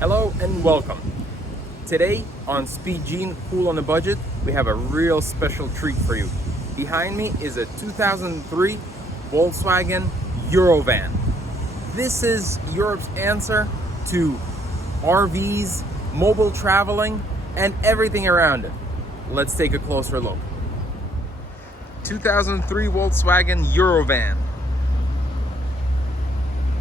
Hello and welcome. Today on Speed Gene Cool on the Budget, we have a real special treat for you. Behind me is a 2003 Volkswagen EuroVan. This is Europe's answer to RVs, mobile traveling, and everything around it. Let's take a closer look. 2003 Volkswagen EuroVan.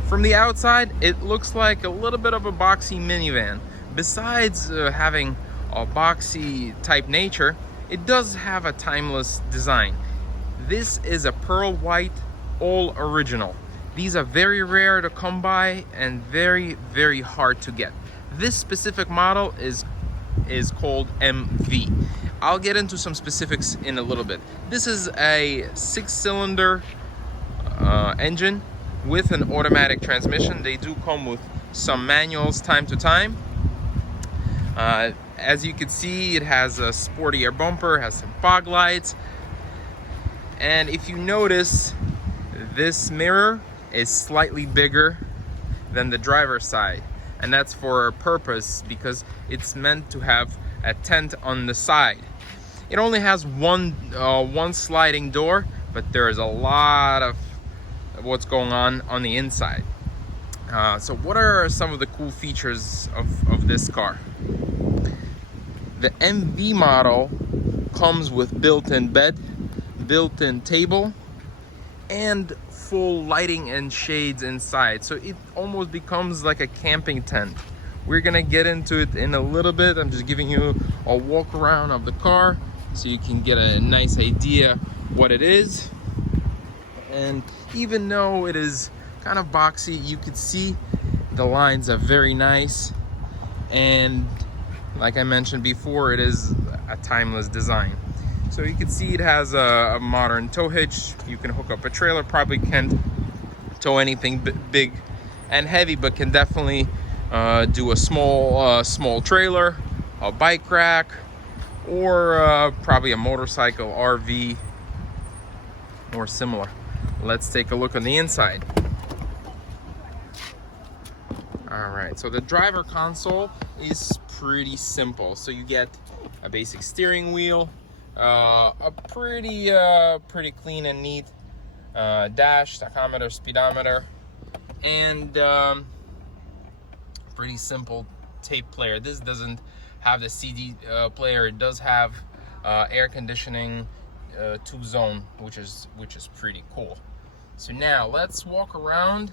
From the outside, it looks like a little bit of a boxy minivan. Besides having a boxy type nature, it does have a timeless design. This is a pearl white, all original. These are very rare to come by and very, very hard to get. This specific model is called MV. I'll get into some specifics in a little bit. This is a 6-cylinder engine with an automatic transmission. They do come with some manuals time to time. As you can see, it has a sporty air bumper, has some fog lights, and if you notice, this mirror is slightly bigger than the driver's side, and that's for a purpose because it's meant to have a tent on the side. It only has one sliding door, but there's a lot of what's going on the inside. So what are some of the cool features of this car? The MV model comes with built-in bed, built-in table, and full lighting and shades inside. So it almost becomes like a camping tent. We're gonna get into it in a little bit. I'm just giving you a walk around of the car so you can get a nice idea what it is. And even though it is kind of boxy, you can see the lines are very nice, and like I mentioned before, it is a timeless design. So you can see it has a modern tow hitch. You can hook up a trailer. Probably can't tow anything big and heavy, but can definitely do a small trailer, a bike rack, or probably a motorcycle, RV, or similar. Let's take a look on the inside. All right, so the driver console is pretty simple. So you get a basic steering wheel, a pretty clean and neat dash, tachometer, speedometer, and pretty simple tape player. This doesn't have the CD player. It does have air conditioning, 2-zone, which is pretty cool. So now let's walk around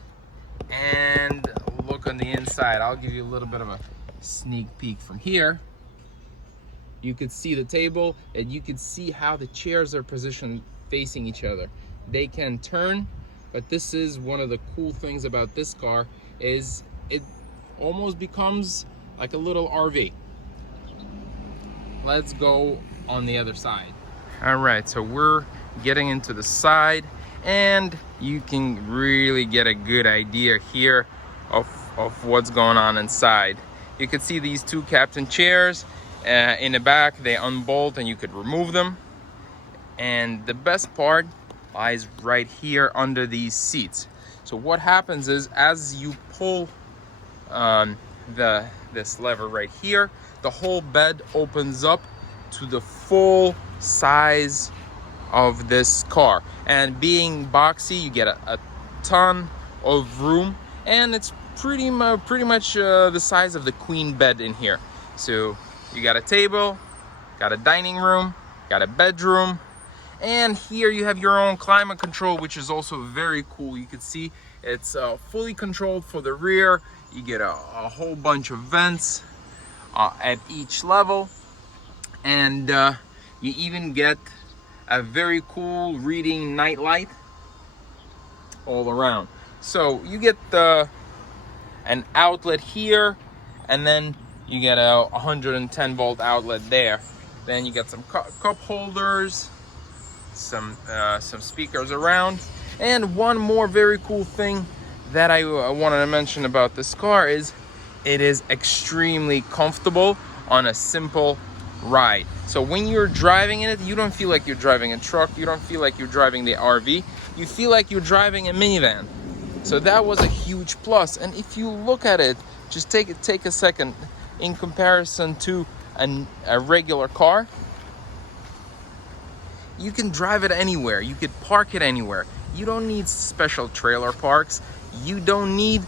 and look on the inside. I'll give you a little bit of a sneak peek from here. You could see the table, and you could see how the chairs are positioned facing each other. They can turn, but this is one of the cool things about this car is it almost becomes like a little RV. Let's go on the other side. All right, so we're getting into the side, and you can really get a good idea here of what's going on inside. You can see these two captain chairs in the back. They unbolt and you could remove them. And the best part lies right here under these seats. So what happens is, as you pull this lever right here, the whole bed opens up to the full size of this car. And being boxy, you get a ton of room, and it's pretty much the size of the queen bed in here. So you got a table, got a dining room, got a bedroom, and here you have your own climate control, which is also very cool. You can see it's fully controlled for the rear. You get a whole bunch of vents at each level, and you even get a very cool reading night light all around. So you get an outlet here, and then you get a 110 volt outlet there. Then you get some cup holders, some speakers around. And one more very cool thing that I wanted to mention about this car is it is extremely comfortable on a simple ride. So when you're driving in it, you don't feel like you're driving a truck, you don't feel like you're driving the RV, you feel like you're driving a minivan. So that was a huge plus. And if you look at it Just take a second. In comparison to a regular car, you can drive it anywhere. You could park it anywhere. You don't need special trailer parks. You don't need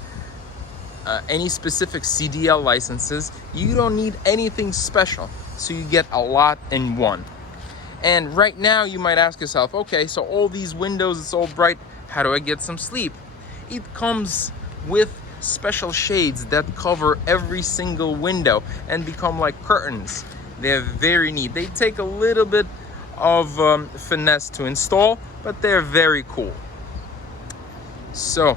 any specific CDL licenses. You don't need anything special. So you get a lot in one. And right now you might ask yourself, okay, so all these windows, it's all bright. How do I get some sleep? It comes with special shades that cover every single window and become like curtains. They're very neat. They take a little bit of finesse to install, but they're very cool. So,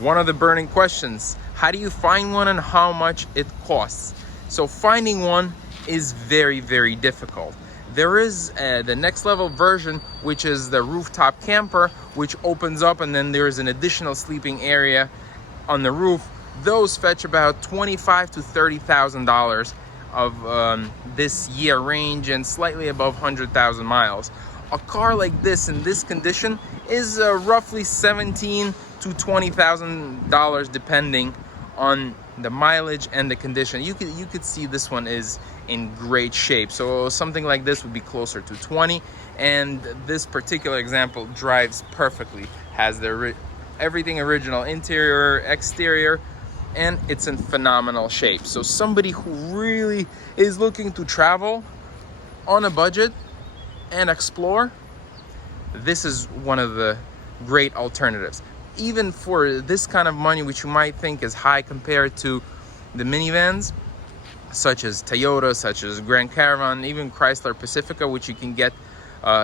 one of the burning questions, how do you find one and how much it costs? So finding one is very, very difficult. There is the next level version, which is the rooftop camper, which opens up and then there's an additional sleeping area on the roof. Those fetch about $25,000 to $30,000 of this year range and slightly above 100,000 miles. A car like this in this condition is roughly $17,000 to $20,000 depending on the mileage and the condition. You could see this one is in great shape, so something like this would be closer to 20, and this particular example drives perfectly, has the everything original, interior, exterior, and it's in phenomenal shape. So somebody who really is looking to travel on a budget and explore, this is one of the great alternatives. Even for this kind of money, which you might think is high compared to the minivans, such as Toyota, such as Grand Caravan, even Chrysler Pacifica, which you can get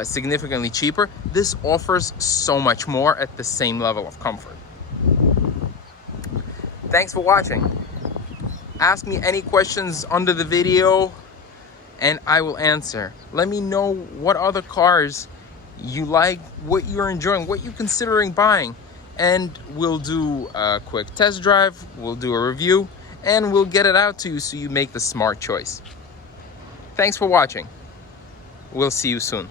significantly cheaper, this offers so much more at the same level of comfort. Thanks for watching. Ask me any questions under the video and I will answer. Let me know what other cars you like, what you're enjoying, what you're considering buying, and we'll do a quick test drive, we'll do a review, and we'll get it out to you so you make the smart choice. Thanks for watching. We'll see you soon.